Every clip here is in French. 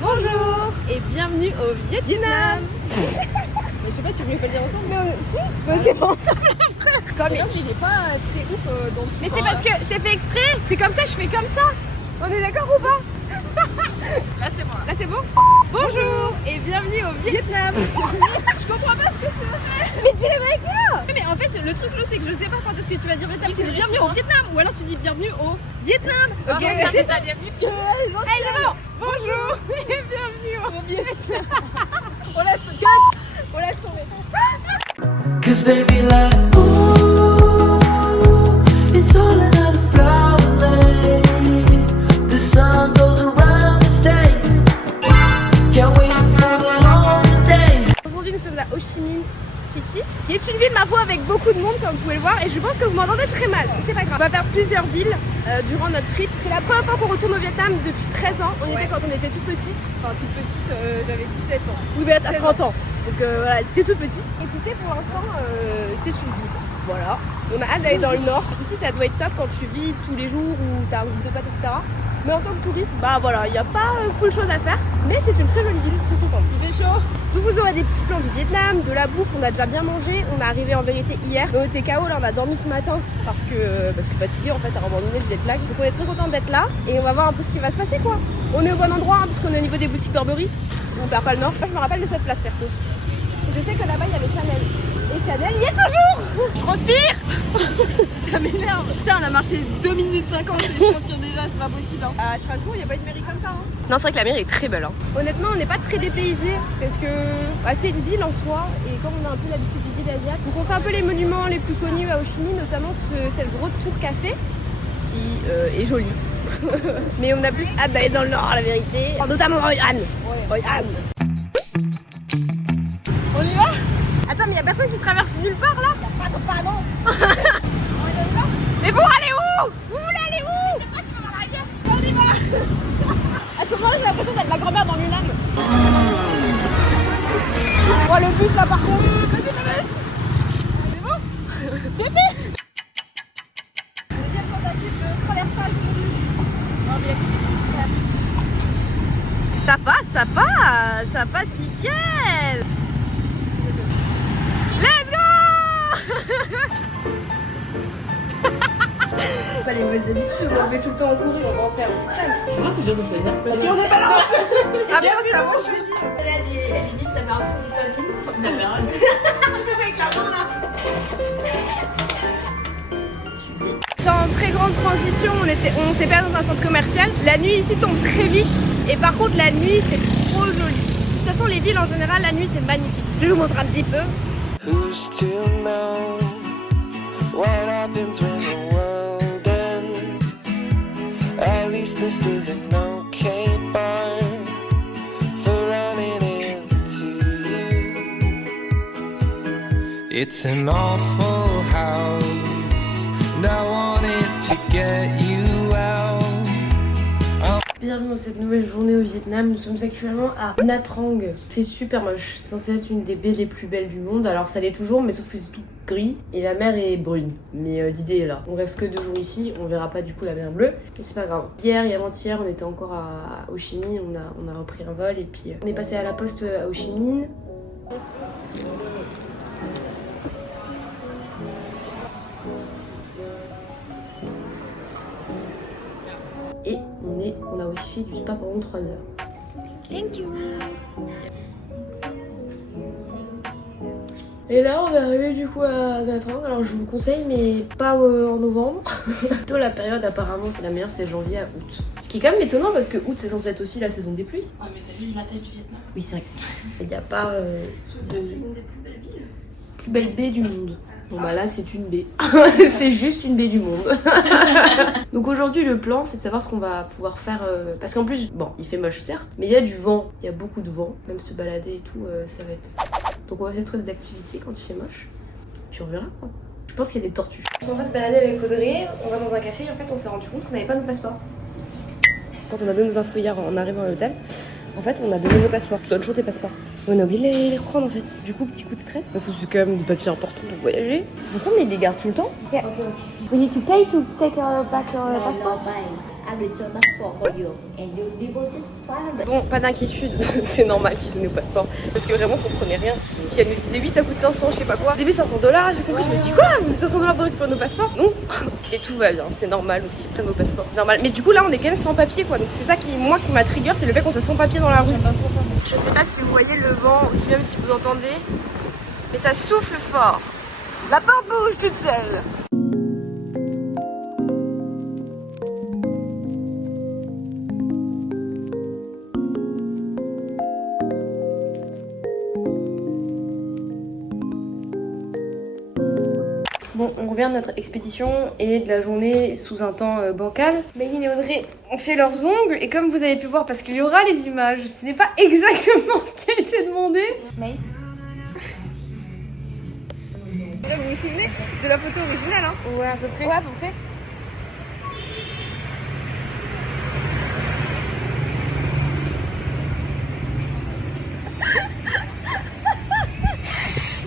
Bonjour et bienvenue au Vietnam. Mais je sais pas, tu voulais pas le dire ensemble? Mais si, on était pas ensemble après. Comme l'angle il est pas très ouf dans le. Mais c'est parce que c'est fait exprès, c'est comme ça, je fais comme ça. On est d'accord ou pas? Là c'est bon. Là c'est bon? Bonjour et bienvenue au Vietnam. Je comprends pas ce que tu veux faire. Mais dis-le avec moi. Mais en fait le truc là c'est que je sais pas quand est-ce que tu vas dire Vietnam. Tu dis bienvenue au Vietnam ou alors tu dis bienvenue au Vietnam. Ok, ça fait ta bienvenue. Allez c'est bon. Bonjour et bienvenue au Vietnam. On laisse tomber. Cause baby like ooh, it's all another flower lane. The sun goes around the state. Can't wait for the long day. Aujourd'hui nous sommes à Ho Chi Minh City, qui est une ville ma foi avec beaucoup de monde comme vous pouvez le voir, et je pense que vous m'entendez très mal, mais c'est pas grave. On va faire plusieurs villes durant notre trip. C'est la première fois qu'on retourne au Vietnam depuis 13 ans. On était quand on était toute petite, j'avais 17 ans. Oui mais là t'as 30 ans, donc voilà, t'étais toute petite. Écoutez, pour l'instant c'est une ville. Voilà, on a hâte d'aller dans le nord. Ici ça doit être top quand tu vis tous les jours ou t'as un groupe de potes, etc. Mais en tant que touriste, bah voilà, il n'y a pas full chose à faire, mais c'est une très jolie ville, je suis contente. Il fait chaud. Vous aurez des petits plans du Vietnam, de la bouffe, on a déjà bien mangé, on est arrivé en vérité hier. On était KO, là on a dormi ce matin parce que fatigué en fait à un moment donné le jet lag. Donc on est très content d'être là et on va voir un peu ce qui va se passer quoi. On est au bon endroit hein, parce qu'on est au niveau des boutiques Burberry, on perd pas le nord. Moi je me rappelle de cette place perso. Je sais que là-bas il y avait Chanel. Et Chanel y est toujours. Je transpire. Ça m'énerve. Putain, on a marché 2 minutes 50 et je pense que déjà c'est pas possible. Hein. À Strasbourg, il n'y a pas une mairie comme ça. Hein. Non, c'est vrai que la mairie est très belle. Hein. Honnêtement, on n'est pas très dépaysé parce que c'est une ville en soi et comme on a un peu l'habitude des villes asiatiques, donc on fait un peu les monuments les plus connus à Ho Chi Minh, notamment cette grosse tour café qui est jolie. Mais on a plus hâte d'aller dans le nord, la vérité. Notamment Hoi An. Hoi An. On y va? Attends, mais y'a personne qui traverse nulle part là? Pas non. Mais pour aller où? Vous voulez aller où? Je sais pas, tu vas voir la guerre. On y va. À ce moment-là, j'ai l'impression d'être la grand-mère dans Mulan. Oh, le bus là par contre. Vas-y, le bus. C'est bon? C'est fait. Deuxième tentative de traversage du bus. Ça passe nickel. Let's go. T'as les mauvaises habitudes, on en fait tout le temps en courir, on va en faire au final. Moi, c'est dur de choisir. Parce qu'on n'est pas là. Ah bien, ça va choisir. Elle dit que ça fait un fond de famille. Ça fait un je vais avec la main là. Sans très grande transition, on s'est perdu dans un centre commercial. La nuit ici tombe très vite et par contre la nuit c'est trop joli. De toute façon les villes en général la nuit c'est magnifique. Je vais vous montrer un petit peu. Who's to know what happens when the world ends? At least this is an okay bar for running into you. It's an awful house, and I wanted to get you out. Bienvenue dans cette nouvelle journée au Vietnam. Nous sommes actuellement à Nha Trang. Il fait super moche. C'est censé être une des baies les plus belles du monde. Alors ça l'est toujours, mais sauf que c'est tout gris et la mer est brune. Mais l'idée est là. On reste que 2 jours ici. On verra pas du coup la mer bleue. Mais c'est pas grave. Hier et avant-hier, on était encore à Ho Chi Minh. On a repris un vol et puis on est passé à la poste à Ho Chi Minh. Et on a aussi fait du spa pendant 3 heures. Thank you. Et là on est arrivé du coup à Nha Trang. Alors je vous conseille mais pas en novembre. Plutôt la période apparemment c'est la meilleure, c'est janvier à août. Ce qui est quand même étonnant parce que août c'est censé être aussi la saison des pluies. Ouais mais t'as vu la taille du Vietnam? Oui c'est vrai que c'est... Il n'y a pas C'est une des plus belles villes. plus belle baie du monde. Bon bah là c'est une baie. C'est juste une baie du monde. Donc aujourd'hui le plan c'est de savoir ce qu'on va pouvoir faire parce qu'en plus bon il fait moche certes mais il y a du vent, il y a beaucoup de vent, même se balader et tout ça va être... Donc on va faire des activités quand il fait moche puis on verra quoi. Je pense qu'il y a des tortues. On va se balader avec Audrey, on va dans un café et en fait on s'est rendu compte qu'on n'avait pas nos passeports. Quand on a donné nos infos hier en arrivant à l'hôtel, en fait on a donné nos passeports, tu donnes toujours tes passeports. On a oublié de les reprendre en fait. Du coup petit coup de stress parce que c'est quand même des papiers importants pour voyager. De toute façon mais ils les gardent tout le temps. Yeah. We need to pay to take back your No, passport. no, bye. I return passport for you and you deposit 500. Bon, pas d'inquiétude, c'est normal qu'ils aient nos passeports. Parce que vraiment, on comprenait rien. Puis elle nous disait, oui, ça coûte 500, je sais pas quoi. Au début, $500, j'ai compris, je me suis dit, quoi, $500 pour récupérer nos passeports? Non. Et tout va bien, c'est normal aussi, ils prennent nos passeports. Normal. Mais du coup, là, on est quand même sans papier, quoi. Donc c'est ça qui, moi, qui m'a trigger, c'est le fait qu'on soit sans papier dans la rue. Je sais pas si vous voyez le vent, aussi même si vous entendez, mais ça souffle fort. La porte bouge toute seule. Bon, on revient de notre expédition et de la journée sous un temps bancal. Méline et Audrey ont fait leurs ongles et comme vous avez pu voir, parce qu'il y aura les images, ce n'est pas exactement ce qui a été demandé. Mais... Là, vous vous souvenez de la photo originale, hein? Ouais, à peu près. Ouais, à peu près.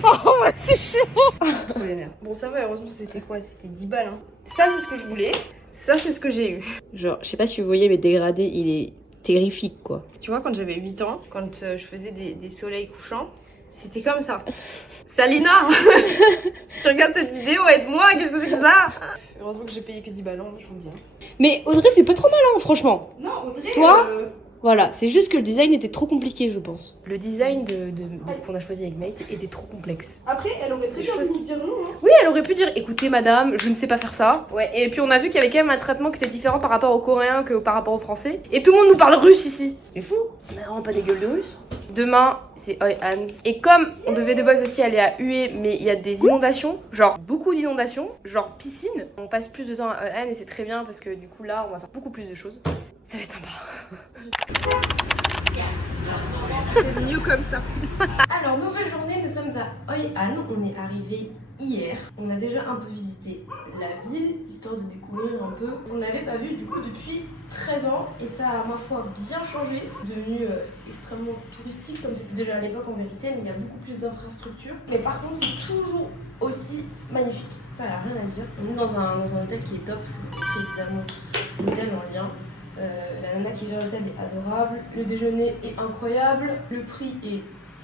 Oh, ouais, c'est chaud. J'ai trop les nerfs. Bon, ça va, heureusement, c'était quoi? C'était 10 balles, hein. Ça, c'est ce que je voulais. Ça, c'est ce que j'ai eu. Genre, je sais pas si vous voyez, mais dégradé, il est terrifique, quoi. Tu vois, quand j'avais 8 ans, quand je faisais des soleils couchants, c'était comme ça. Salina. Si tu regardes cette vidéo, aide-moi, qu'est-ce que c'est que ça? Heureusement que j'ai payé que 10 balles, je vous le dis. Mais Audrey, c'est pas trop malin, franchement. Non, Audrey. Toi Voilà, c'est juste que le design était trop compliqué, je pense. Le design qu'on a choisi avec Mate était trop complexe. Après, elle aurait très bien pu nous dire non. Hein. Oui, elle aurait pu dire, écoutez madame, je ne sais pas faire ça. Ouais, et puis on a vu qu'il y avait quand même un traitement qui était différent par rapport aux Coréens que par rapport aux Français. Et tout le monde nous parle russe ici. C'est fou. On n'a vraiment pas des gueules de Russes. Demain, c'est Hoi An. Et comme on devait de base aussi aller à Hue, mais il y a des inondations, genre beaucoup d'inondations, genre piscine. On passe plus de temps à Hoi An et c'est très bien parce que du coup là, on va faire beaucoup plus de choses. Ça va être sympa. C'est mieux comme ça. Alors, nouvelle journée, nous sommes à Hoi An. On est arrivé hier. On a déjà un peu visité la ville, histoire de découvrir un peu. On n'avait pas vu du coup depuis 13 ans et ça a, ma foi, bien changé. Devenu extrêmement touristique comme c'était déjà à l'époque en vérité, mais il y a beaucoup plus d'infrastructures. Mais par contre, c'est toujours aussi magnifique. Ça, il n'y a rien à dire. On est dans un hôtel qui est top. C'est évidemment l'hôtel en lien. La nana qui gère l'hôtel est adorable, le déjeuner est incroyable, le prix est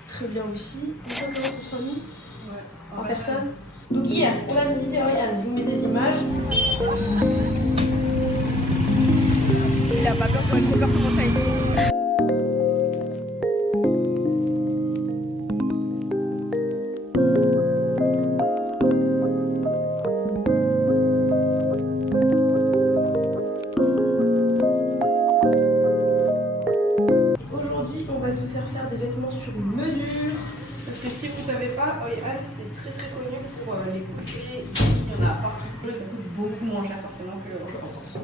très bien aussi. Vous savez comment on soit mis en personne. Donc hier, on a visité Hoi An, je vous mets des images. Il a pas peur, faut être trop peur comment ça a été. Très très connu pour les couturiers. Ici, il y en a partout. Ça coûte beaucoup moins cher forcément que en France.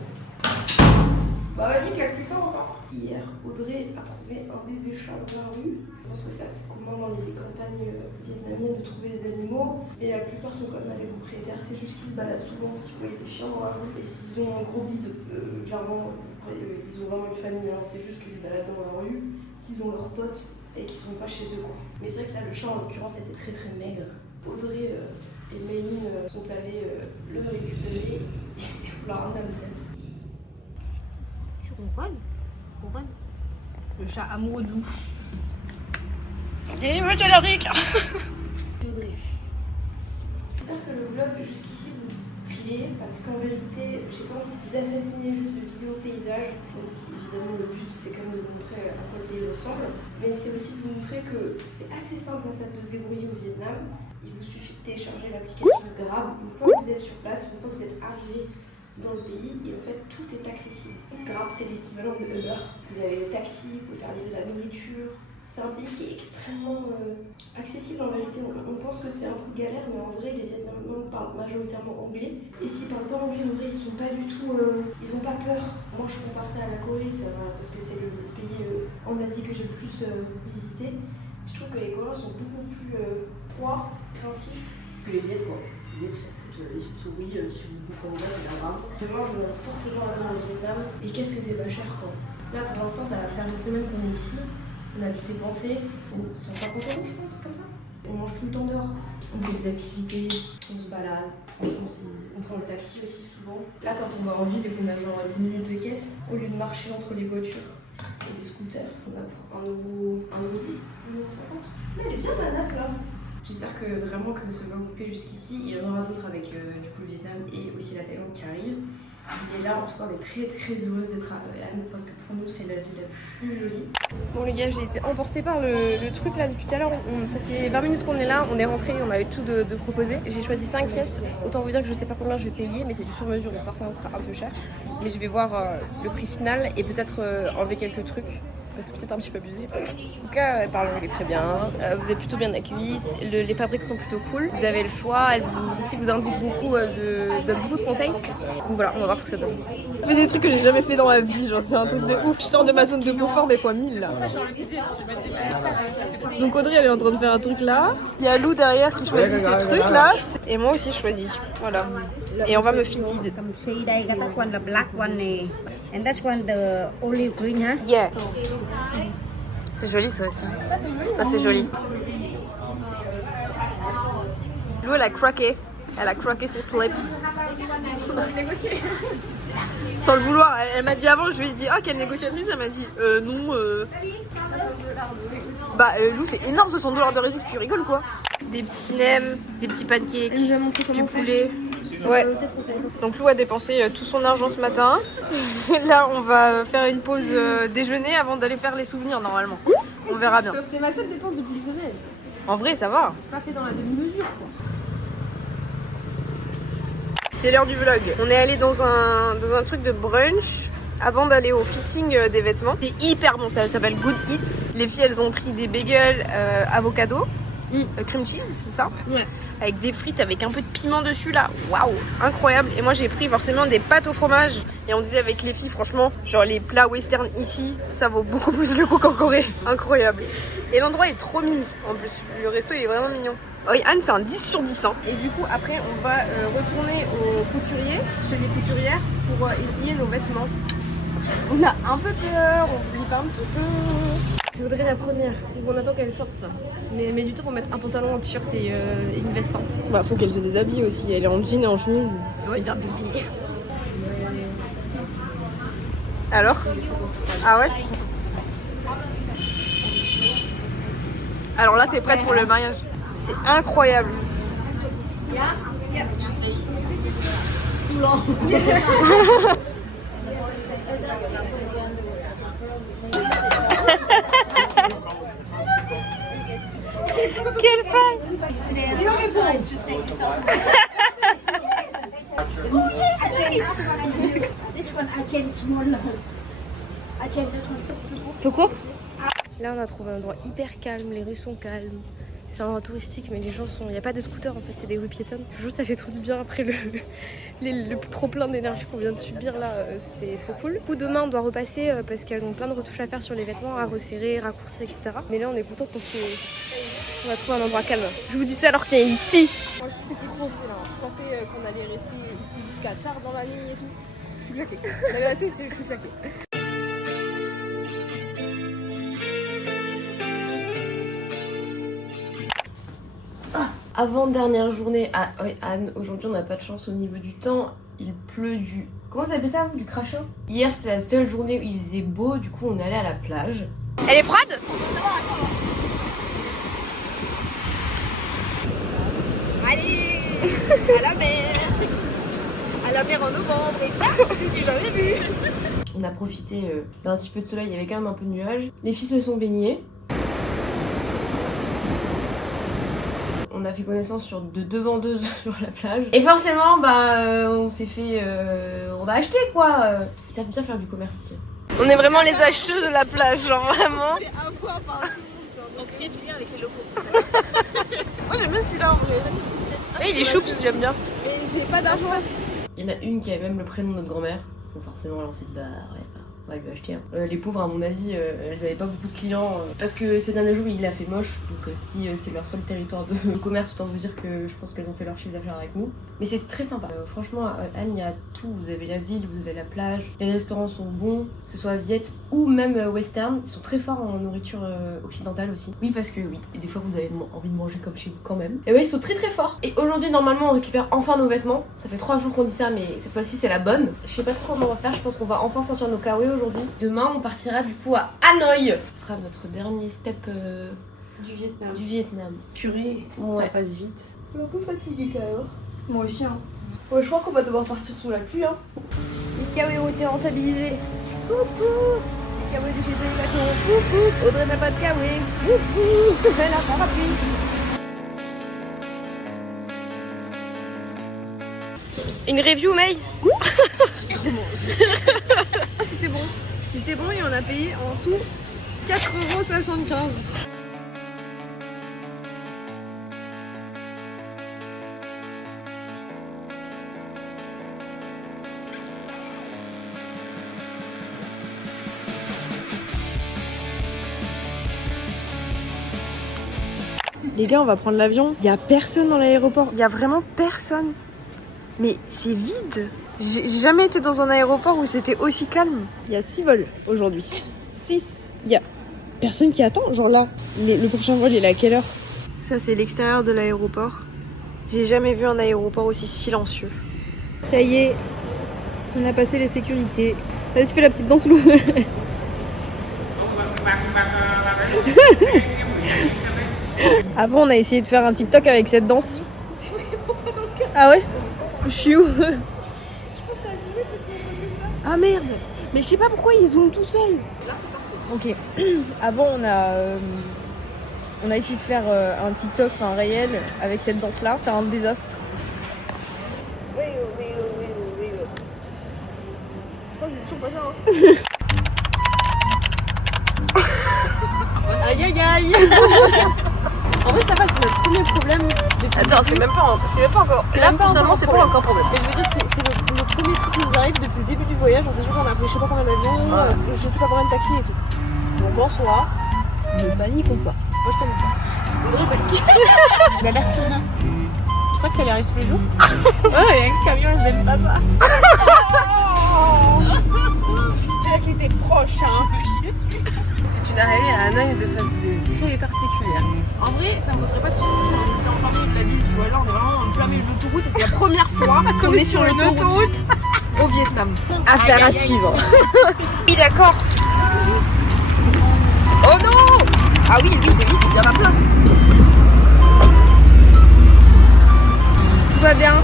Bah vas-y, claque plus fort encore. Hier, Audrey a trouvé un bébé chat dans la rue. Je pense que c'est assez commun dans les campagnes vietnamiennes de trouver des animaux. Et la plupart sont quand même des propriétaires. C'est juste qu'ils se baladent souvent si vous voyez des chiens dans la rue. Et s'ils ont un gros bide, clairement, ils ont vraiment une famille. Hein. C'est juste qu'ils se baladent dans la rue, qu'ils ont leurs potes et qu'ils sont pas chez eux, quoi. Mais c'est vrai que là, le chat en l'occurrence était très très maigre. Audrey et Méline sont allés le récupérer et vous la ramener à l'hôtel. Tu comprends? Le chat amoureux de nous. Et moi, je l'Amérique. Audrey. J'espère que le vlog jusqu'ici vous plaît parce qu'en vérité, j'ai pas envie de vous assassiner juste de vidéos paysages, même si évidemment le but c'est quand même de vous montrer à quoi le pays ressemble, mais c'est aussi de vous montrer que c'est assez simple en fait de se débrouiller au Vietnam. Il vous suffit de télécharger l'application Grab une fois que vous êtes sur place, une fois que vous êtes arrivé dans le pays et en fait tout est accessible. Grab c'est l'équivalent de Uber. Vous avez le taxi, vous pouvez faire livrer de la nourriture. C'est un pays qui est extrêmement accessible en vérité. On pense que c'est un peu galère, mais en vrai les Vietnamiens parlent majoritairement anglais. Et s'ils parlent pas anglais, en vrai ils sont pas du tout, ils ont pas peur. Moi je compare ça à la Corée, ça va, parce que c'est le pays en Asie que j'ai le plus visité. Je trouve que les Coréens sont beaucoup plus froids, craintifs que les Viet, quoi. Les Viet s'en foutent, les souris, si vous comprenez pas, c'est pas grave. Vraiment, je me fortement la main au Vietnam. Et qu'est-ce que c'est pas cher, quoi. Là, pour l'instant, ça va faire une semaine qu'on est ici. On a dû dépenser 150 €, je crois, un truc comme ça. On mange tout le temps dehors. On fait des activités, on se balade. Franchement, on prend le taxi aussi souvent. Là, quand on va en ville et qu'on a genre 10 minutes de caisse, au lieu de marcher entre les voitures et les scooters, on va pour 1,10€, 1,50€. Là, elle est bien la nappe là. J'espère que vraiment que ce vlog vous plaît jusqu'ici. Il y en aura d'autres avec du coup le Vietnam et aussi la Thaïlande qui arrive. Et là, en tout cas, on est très heureuse d'être à Anne parce que pour nous, c'est la ville la plus jolie. Bon les gars, j'ai été emportée par le truc là depuis tout à l'heure. Ça fait 20 minutes qu'on est là, on est rentré, on avait tout de proposé. J'ai choisi 5 pièces. Autant vous dire que je sais pas combien je vais payer, mais c'est du sur mesure, donc forcément ça sera un peu cher. Mais je vais voir le prix final et peut-être enlever quelques trucs. Parce que peut-être un petit peu abusé. En tout cas, parle anglais très bien. Vous êtes plutôt bien accueillis. Les fabriques sont plutôt cool. Vous avez le choix. Elle vous indique beaucoup, donne beaucoup de conseils. Donc voilà, on va voir ce que ça donne. Je fais des trucs que j'ai jamais fait dans ma vie, genre c'est un truc de ouf. Je sors de ma zone de confort mais fois 1000 là. Donc Audrey elle est en train de faire un truc là. Il y a Lou derrière qui choisit ces trucs là. Et moi aussi je choisis. Voilà. Et on va me feed it. Come see đây, cái that one, the black one này. And that's one, the olive green, huh? Yeah. C'est joli ça aussi. Ça c'est joli. Ça c'est joli. Lou elle a craqué. Elle a craqué son slip. Sans le vouloir, elle m'a dit avant, je lui ai dit ah quelle négociatrice, elle m'a dit non. Bah Lou c'est énorme, $60 de réduction, tu rigoles quoi. Des petits nems, des petits pancakes, du poulet. Ouais. Donc Lou a dépensé tout son argent ce matin. Là on va faire une pause déjeuner avant d'aller faire les souvenirs normalement. On verra bien. C'est ma seule dépense depuis une semaine. En vrai ça va. Pas fait dans la demi-mesure quoi. C'est l'heure du vlog. On est allé dans un truc de brunch avant d'aller au fitting des vêtements. C'est hyper bon, ça s'appelle Good Eat. Les filles elles ont pris des bagels avocado, cream cheese, c'est ça? Ouais. Avec des frites avec un peu de piment dessus là. Waouh, incroyable. Et moi j'ai pris forcément des pâtes au fromage. Et on disait avec les filles franchement, genre les plats western ici, ça vaut beaucoup plus le coup qu'en Corée. Incroyable. Et l'endroit est trop mimes en plus. Le resto il est vraiment mignon. Oh, Anne c'est un 10 sur 10 hein. Et du coup après on va retourner au couturier, chez les couturières pour essayer nos vêtements. On a un peu peur, on flippe un petit peu. C'est Audrey la première. Donc on attend qu'elle sorte là. Mais du temps pour mettre un pantalon, un t-shirt et une veste. Hein. Bah faut qu'elle se déshabille aussi, elle est en jean et en chemise. Ouais, bien bébé. Alors? Ah ouais? Alors là t'es prête pour le mariage. C'est incroyable. Quelle femme! This one I change smaller. I change this one. Plus court? Là on a trouvé un endroit hyper calme, les rues sont calmes. C'est un endroit touristique mais les gens sont... Il n'y a pas de scooter en fait, c'est des rues piétonnes. Je trouve que ça fait trop du bien après le trop plein d'énergie qu'on vient de subir là, c'était trop cool. Du coup demain on doit repasser parce qu'elles ont plein de retouches à faire sur les vêtements, à resserrer, raccourcir, etc. Mais là on est content parce qu'on va trouver un endroit calme. Je vous dis ça alors qu'il y a ici. Moi j'étais trop là. Je pensais qu'on allait rester ici jusqu'à tard dans la nuit et tout. Je suis claquée. La vérité c'est que je suis claquée. Avant-dernière journée à Anne, aujourd'hui on n'a pas de chance au niveau du temps, il pleut du... Comment ça s'appelle ça vous? Du crachat? Hier c'était la seule journée où il faisait beau, du coup on allait à la plage. Elle est froide? Allez! À la mer! À la mer en novembre, et ça c'est du jamais vu! On a profité d'un petit peu de soleil, il y avait quand même un peu de nuages. Les filles se sont baignées. On a fait connaissance de deux vendeuses sur la plage. Et forcément, on s'est fait... on a acheté quoi. Ils savent bien faire du commerce ici. On est vraiment les acheteux de la plage, genre vraiment. On crée du lien avec les locaux. Moi j'aime bien celui-là en vrai. Et il est choups, j'aime bien. J'ai pas d'argent. Il y en a une qui a même le prénom de notre grand-mère. Donc forcément là on s'est dit va lui acheter un. Les pauvres, à mon avis, elles n'avaient pas beaucoup de clients parce que ces derniers jours il a fait moche, donc si c'est leur seul territoire de commerce, autant vous dire que je pense qu'elles ont fait leur chiffre d'affaires avec nous. Mais c'était très sympa. Franchement, à Anne, il y a tout. Vous avez la ville, vous avez la plage, les restaurants sont bons, que ce soit Viet ou même western. Ils sont très forts en nourriture occidentale aussi. Oui, parce que oui, et des fois vous avez envie de manger comme chez vous quand même. Et ouais, ils sont très très forts. Et aujourd'hui, normalement, on récupère enfin nos vêtements. Ça fait 3 jours qu'on dit ça, mais cette fois-ci, c'est la bonne. Je sais pas trop comment on va faire. Je pense qu'on va enfin sortir nos kawaii aujourd'hui. Demain, on partira du coup à Hanoï. Ce sera notre dernier step du Vietnam. Purée, Ouais. ça passe vite. Je suis un peu fatiguée quand même. Moi aussi, hein. Ouais, je crois qu'on va devoir partir sous la pluie. Hein. Les kawaii ont été rentabilisés. Coucou. Les kawaii du GP Gâteau. Coucou. Audrey n'a pas de kawaii. Coucou. Elle a parapluie. Une review, May. C'était bon. C'était bon et on a payé en tout 4,75 €. Les gars, on va prendre l'avion. Il y a personne dans l'aéroport. Il y a vraiment personne. Mais c'est vide. J'ai jamais été dans un aéroport où c'était aussi calme. Il y a 6 vols aujourd'hui. 6. Il y a personne qui attend. Genre là, le prochain vol, il est à quelle heure? Ça, c'est l'extérieur de l'aéroport. J'ai jamais vu un aéroport aussi silencieux. Ça y est, on a passé les sécurités. Vas-y, fais la petite danse Lou. Avant, on a essayé de faire un TikTok avec cette danse. Ah ouais? Je suis où? Ah merde! Mais je sais pas pourquoi ils zooment tout seuls. Ok. Avant, on a essayé de faire un TikTok, enfin un réel, avec cette danse-là. C'est un désastre. Je crois que j'ai toujours pas ça. Hein. Aïe aïe aïe! En vrai, ça va, c'est notre premier problème. Attends, c'est même pas encore. C'est Là, même pas seulement, encore c'est un pas problème. encore un problème. Mais je veux dire, c'est le premier truc qui nous arrive depuis le début du voyage, en sachant qu'on a pris je sais pas combien d'avions, je sais pas combien de taxis et tout. Donc en soi, ne paniquons pas. Moi je panique pas. Audrey panique. Il a l'air serein. Je crois que ça lui arrive tous les jours. Ouais, il y a un camion, j'aime pas ça. C'est là qu'il était proche, hein. C'est une arrivée à Hanoï de très particulière. En vrai, ça me poserait pas de soucis si on était en plein milieu de la ville, tu vois. Là, on est vraiment en plein milieu de l'autoroute et c'est la première fois qu'on est sur l'autoroute Au Vietnam. Affaire à suivre. Oui, d'accord. Oh non! Ah oui, il y en a plein. Tout va bien.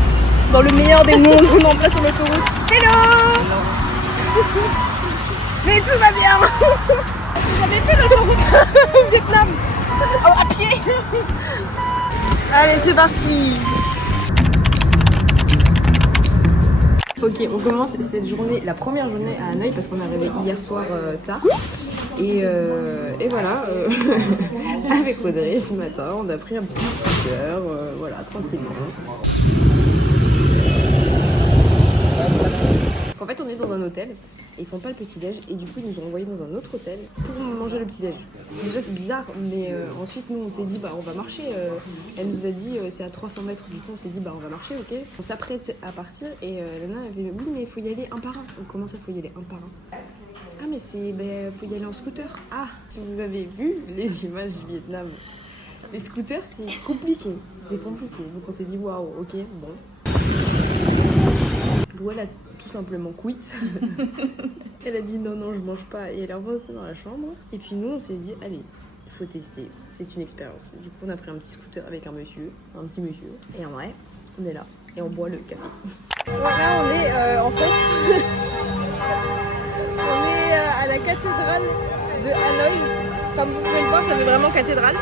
Dans le meilleur des mondes, on est en place sur l'autoroute. Hello. Mais tout va bien. Vous avez fait l'autoroute au Vietnam? Oh, à pied. Allez, c'est parti. Ok, on commence cette journée, la première journée à Hanoï parce qu'on est arrivé hier soir tard. Et voilà, avec Audrey ce matin, on a pris un petit scooter, voilà, tranquillement. En fait, on est dans un hôtel et ils font pas le petit-déj et du coup, ils nous ont envoyés dans un autre hôtel pour manger le petit-déj. Déjà, c'est bizarre, mais ensuite, nous, on s'est dit, bah, on va marcher. Elle nous a dit, c'est à 300 mètres, du coup, on s'est dit, bah, on va marcher, ok. On s'apprête à partir et Lana avait dit, oui, mais il faut y aller un par un. Donc, comment ça, faut y aller un par un? Ah, mais faut y aller en scooter. Ah, si vous avez vu les images du Vietnam, les scooters, c'est compliqué. C'est compliqué. Donc, on s'est dit, waouh, ok, bon. Lou, elle a tout simplement quit. Elle a dit non, je mange pas et elle est remontée dans la chambre. Et puis nous, on s'est dit, allez, il faut tester, c'est une expérience. Du coup, on a pris un petit scooter avec un petit monsieur. Et en vrai, on est là et on boit le café. Là, on est en fait. On est à la cathédrale de Hanoï. Comme vous pouvez le voir, ça fait vraiment cathédrale.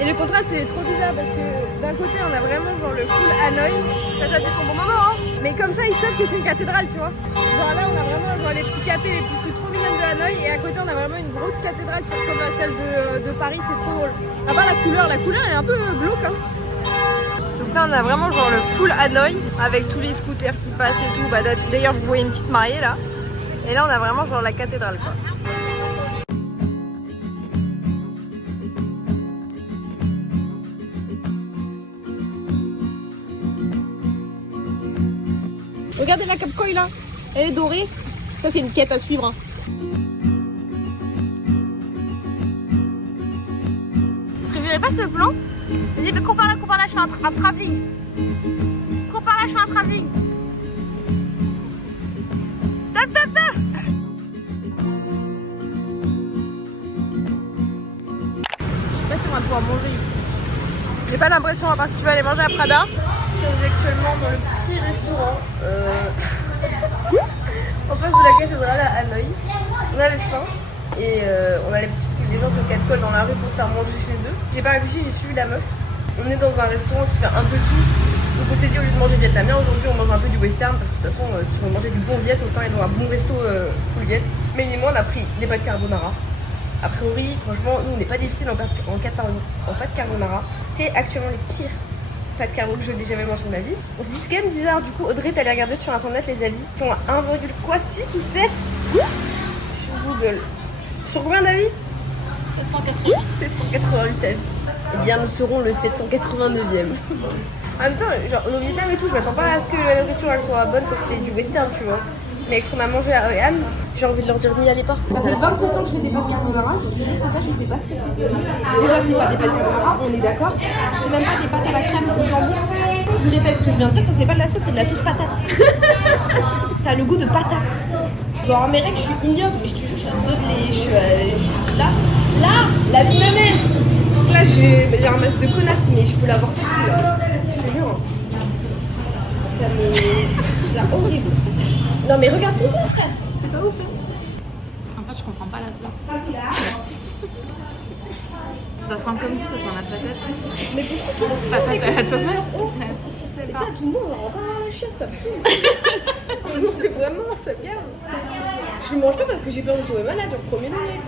Et le contraste, c'est trop bizarre parce que d'un côté, on a vraiment genre le full Hanoï. T'as choisi ton bon moment, hein. Mais comme ça, ils savent que c'est une cathédrale, tu vois. Genre là, on a vraiment genre, les petits cafés, les petits trucs trop mignons de Hanoï. Et à côté, on a vraiment une grosse cathédrale qui ressemble à celle de Paris. C'est trop drôle. À part la couleur elle est un peu glauque, hein. Donc là, on a vraiment genre le full Hanoï avec tous les scooters qui passent et tout. Bah, d'ailleurs, vous voyez une petite mariée là. Et là, on a vraiment genre la cathédrale, quoi. Regardez la Cap Koi là, elle est dorée. Ça c'est une quête à suivre. Vous préférez pas ce plan? Vas-y, mais cours par là, je fais un travelling. Cours par là, je fais un travelling. Stop. Je sais pas si on va pouvoir manger ici. J'ai pas l'impression, à part si tu veux aller manger à Prada. On est actuellement dans le petit restaurant en face de la cathédrale à Hanoï. On avait faim et on a l'habitude que les gens te catcallent dans la rue pour se faire manger chez eux. J'ai pas réfléchi, j'ai suivi la meuf. On est dans un restaurant qui fait un peu tout. Donc on s'est dit au lieu de manger vietnamien, aujourd'hui on mange un peu du western parce que de toute façon si on mangeait du bon viet, autant aller dans un bon resto full viet. Mais moi on a pris des pâtes carbonara. A priori, franchement, nous on n'est pas difficile en pâtes carbonara. C'est actuellement les pires pâtes carbo que je n'ai jamais mangé de ma vie. On s'est dit c'est quand même bizarre, du coup Audrey t'allais regarder sur internet les avis. Ils sont à 1,6 ou 7 sur Google. Sur combien d'avis? 788 avis. Eh bien nous serons le 789e. En même temps, genre au Vietnam et tout, je m'attends pas à ce que la nourriture elle soit bonne quand c'est du western, tu vois. Mais avec ce qu'on a mangé à Hoi An, j'ai envie de leur dire n'y allez pas. Ça fait 27 ans que je fais des pâtes carbonara, je te jure que ça je sais pas ce que c'est. Déjà c'est pas des pâtes carbonara, on est d'accord. C'est même pas des pâtes à la crème au jambon. Je répète ce que je viens de dire, ça c'est pas de la sauce, c'est de la sauce patate. Ça a le goût de patate. Genre mes règles, je suis ignoble, mais je te jure, je suis là, la vie de ma mère. Donc là j'ai un masque de connasse, mais je peux l'avoir facile. Je te jure. Ça c'est horrible. Non mais regarde tout là frère. C'est pas ouf. En fait, je comprends pas la sauce. Ça sent comme tout, ça sent la patate. Mais pourquoi qu'est-ce que Patate à la tomate. Mais tu sais, à tout le monde, on va encore avoir la chiasse, ça me saoule. Non mais vraiment, ça me gave. Je le mange pas parce que j'ai peur de tomber malade, au premier degré.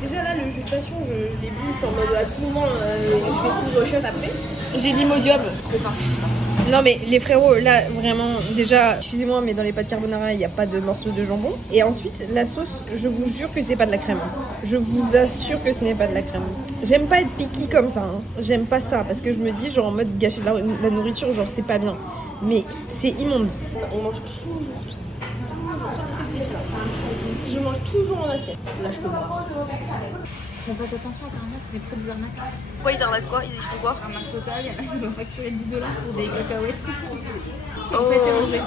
Déjà là, le jus de passion, je l'ai bu, je suis en mode à tout moment, je vais tout re-shot après. J'ai l'imodium. Trop tard, ce qui se passe. Non mais les frérots, là vraiment, déjà, excusez-moi, mais dans les pâtes carbonara, il n'y a pas de morceaux de jambon. Et ensuite, la sauce, je vous jure que c'est pas de la crème. Je vous assure que ce n'est pas de la crème. J'aime pas être picky comme ça, hein. J'aime pas ça, parce que je me dis, genre en mode gâcher de la nourriture, genre c'est pas bien. Mais c'est immonde. On mange toujours, sauf si c'est là. Je mange toujours en assiette. Là, je peux pas. On fasse attention, apparemment, c'est des pro des arnaques. Pourquoi ils arnaquent quoi? Ils font quoi? Arnaque totale, ils ont facturé $10 pour des cacahuètes qui n'ont pas été mangées.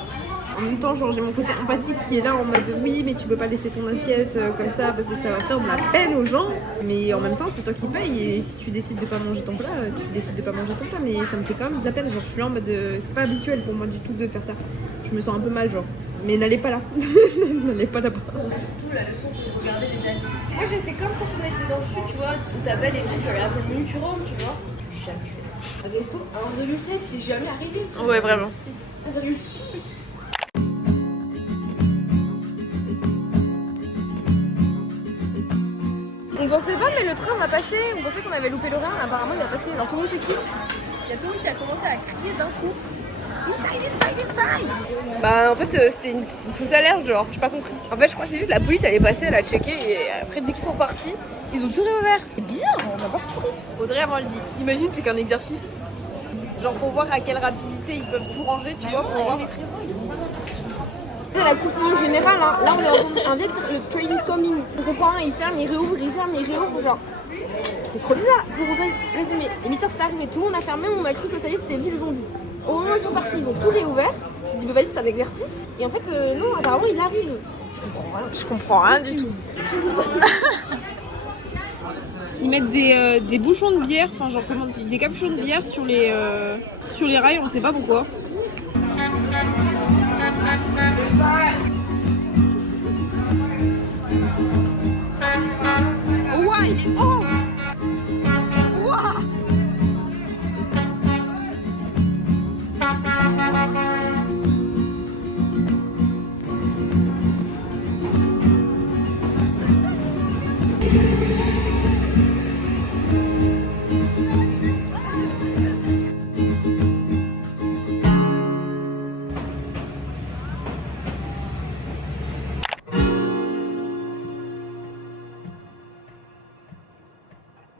En même temps, genre j'ai mon côté empathique qui est là en mode oui, mais tu peux pas laisser ton assiette comme ça parce que ça va faire de la peine aux gens. Mais en même temps, c'est toi qui payes et si tu décides de pas manger ton plat, tu décides de pas manger ton plat. Mais ça me fait quand même de la peine. Genre je suis là en mode c'est pas habituel pour moi du tout de faire ça. Je me sens un peu mal, genre. Mais n'allez pas là. N'allez pas là-bas. Surtout la leçon, c'est de regarder les avis. Moi, j'ai fait comme quand on était dans le sud, tu vois, où t'appelles et tout, tu regardes le menu, tu rentres, tu vois. Je suis jamais fait. Un resto, 1,7, c'est jamais arrivé. Ouais, vraiment. 1,6. On pensait pas, mais le train va passer. On pensait qu'on avait loupé l'horaire, apparemment il a passé. Alors tout le monde s'excite. Il y a tout le monde qui a commencé à crier d'un coup. Inside. Bah en fait c'était une fausse alerte, genre j'ai pas compris. En fait je crois que c'est juste la police elle est passée, elle a checké et après dès qu'ils sont repartis, ils ont tout réouvert. C'est bizarre, on n'a pas compris. Audrey avant le dit. Imagine c'est qu'un exercice. Genre pour voir à quelle rapidité ils peuvent tout ranger, tu vois, pour voir. C'est la coupe générale, hein. Là on est en train de le train is coming. On comprend, il ferme, il réouvre, genre. C'est trop bizarre. Pour vous résumer, les 8h c'est arrivé, tout le monde a fermé, on m'a cru que ça y est c'était ville zombie. Au moment où ils sont partis, ils ont tout réouvert. Je me suis dit, bah vas-y, c'est un exercice. Et en fait, non, apparemment, il arrive. Je comprends rien du tout. Ils mettent des bouchons de bière, enfin genre comment dire, des capuchons de bière sur les rails, on sait pas pourquoi. Ouais, oh! Wow!